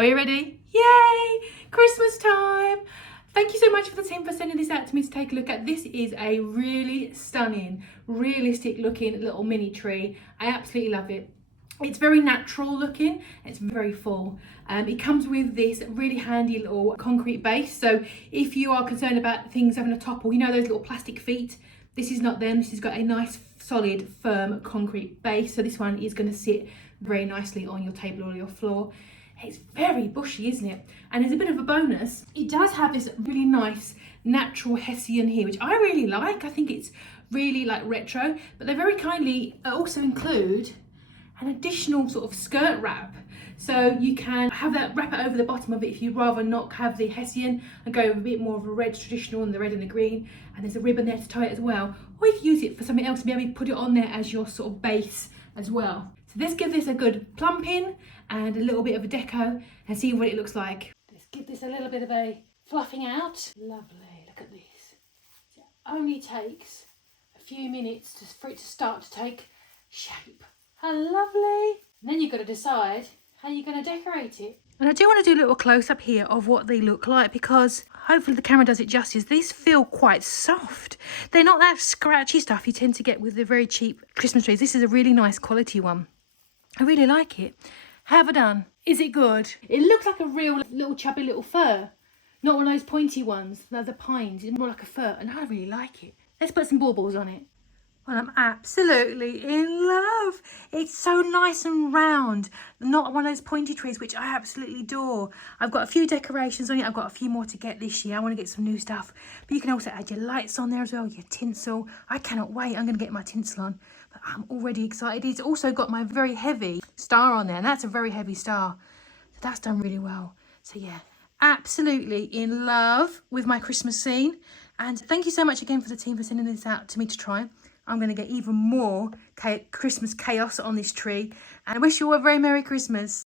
Are we ready? Yay! Christmas time! Thank you so much for the team for sending this out to me to take a look at. This is a really stunning, realistic looking little mini tree. I absolutely love it. It's very natural looking, it's very full. It comes with this really handy little concrete base. So if you are concerned about things having a topple, you know those little plastic feet, this is not them. This has got a nice, solid, firm concrete base. So this one is going to sit very nicely on your table or your floor. It's very bushy, isn't it? And as a bit of a bonus, it does have this really nice natural hessian here, which I really like. I think it's really like retro, but they very kindly also include an additional sort of skirt wrap. So you can have that, wrap it over the bottom of it if you'd rather not have the hessian and go with a bit more of a red traditional and the red and the green. And there's a ribbon there to tie it as well. Or you can use it for something else, maybe put it on there as your sort of base as well. So let's give this a good plumping and a little bit of a deco and see what it looks like. Let's give this a little bit of a fluffing out. Lovely, look at this. It only takes a few minutes for it to start to take shape. How lovely. And then you've got to decide how you're going to decorate it. And I do want to do a little close-up here of what they look like, because hopefully the camera does it justice. These feel quite soft. They're not that scratchy stuff you tend to get with the very cheap Christmas trees. This is a really nice quality one. I really like it. How have I done? Is it good? It looks like a real little chubby little fir. Not one of those pointy ones. They're the pines. It's more like a fir, and I really like it. Let's put some baubles on it. Well, I'm absolutely in love. It's so nice and round. Not one of those pointy trees, which I absolutely adore. I've got a few decorations on it. I've got a few more to get this year. I want to get some new stuff. But you can also add your lights on there as well, your tinsel. I cannot wait. I'm going to get my tinsel on. But I'm already excited. It's also got my very heavy star on there. And that's a very heavy star. So that's done really well. So yeah, absolutely in love with my Christmas scene. And thank you so much again for the team for sending this out to me to try. I'm going to get even more Christmas chaos on this tree. And I wish you all a very Merry Christmas.